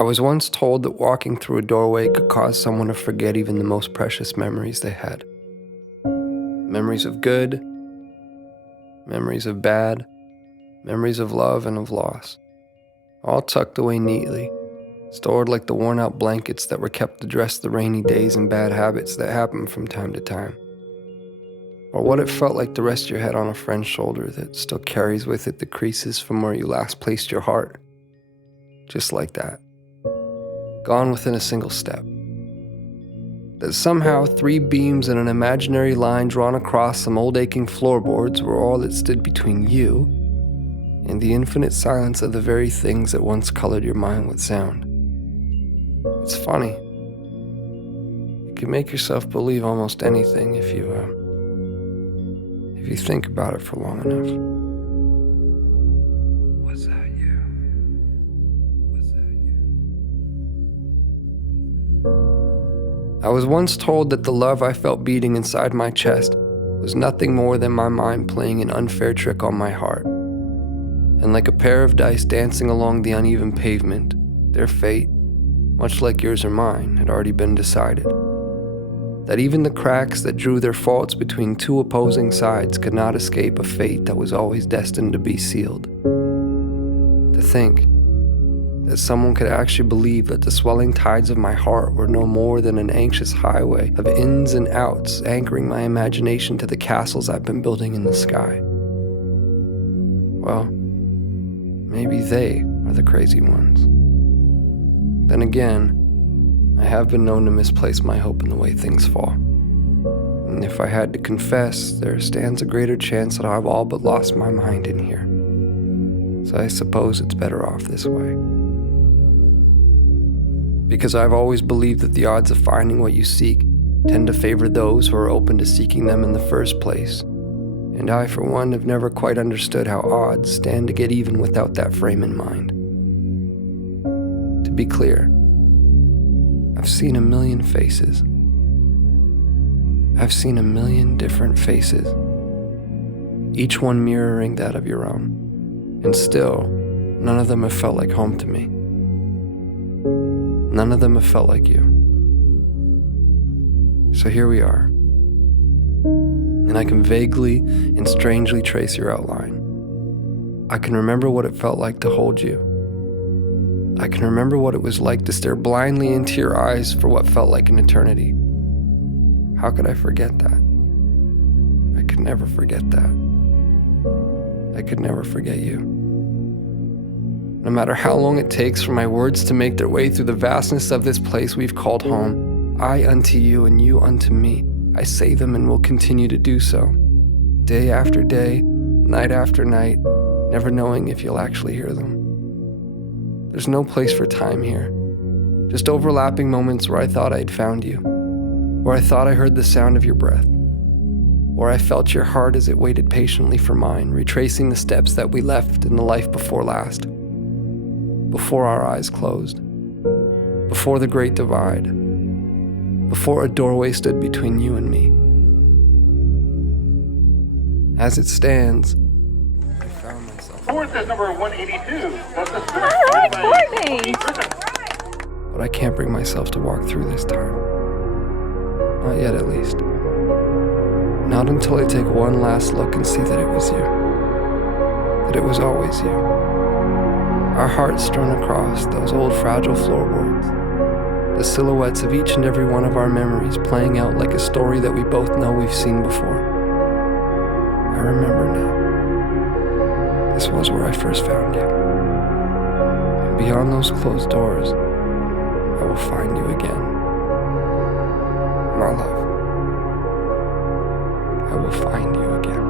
I was once told that walking through a doorway could cause someone to forget even the most precious memories they had. Memories of good, memories of bad, memories of love and of loss, all tucked away neatly, stored like the worn-out blankets that were kept to dress the rainy days and bad habits that happen from time to time. Or what it felt like to rest your head on a friend's shoulder that still carries with it the creases from where you last placed your heart. Just like that. Gone within a single step. That somehow 3 beams and an imaginary line drawn across some old aching floorboards were all that stood between you and the infinite silence of the very things that once colored your mind with sound. It's funny. You can make yourself believe almost anything if you think about it for long enough. Was that you? Was that you? I was once told that the love I felt beating inside my chest was nothing more than my mind playing an unfair trick on my heart. And like a pair of dice dancing along the uneven pavement, their fate, much like yours or mine, had already been decided. That even the cracks that drew their faults between 2 opposing sides could not escape a fate that was always destined to be sealed. To think that someone could actually believe that the swelling tides of my heart were no more than an anxious highway of ins and outs anchoring my imagination to the castles I've been building in the sky. Well, maybe they are the crazy ones. Then again, I have been known to misplace my hope in the way things fall. And if I had to confess, there stands a greater chance that I've all but lost my mind in here. So I suppose it's better off this way. Because I've always believed that the odds of finding what you seek tend to favor those who are open to seeking them in the first place. And I, for one, have never quite understood how odds stand to get even without that frame in mind. To be clear, I've seen a million faces. I've seen a million different faces, each one mirroring that of your own. And still, none of them have felt like home to me. None of them have felt like you. So here we are. And I can vaguely and strangely trace your outline. I can remember what it felt like to hold you. I can remember what it was like to stare blindly into your eyes for what felt like an eternity. How could I forget that? I could never forget that. I could never forget you. No matter how long it takes for my words to make their way through the vastness of this place we've called home, I unto you and you unto me, I say them and will continue to do so. Day after day, night after night, never knowing if you'll actually hear them. There's no place for time here. Just overlapping moments where I thought I'd found you, where I thought I heard the sound of your breath, where I felt your heart as it waited patiently for mine, retracing the steps that we left in the life before last, before our eyes closed, before the great divide, before a doorway stood between you and me. As it stands, I found myself. Fourth is number 182. That's the All right, Courtney. But I can't bring myself to walk through this time. Not yet, at least. Not until I take one last look and see that it was you. That it was always you. Our hearts strewn across those old fragile floorboards. The silhouettes of each and every one of our memories playing out like a story that we both know we've seen before. I remember now. This was where I first found you. And beyond those closed doors, I will find you again. My love. I will find you again.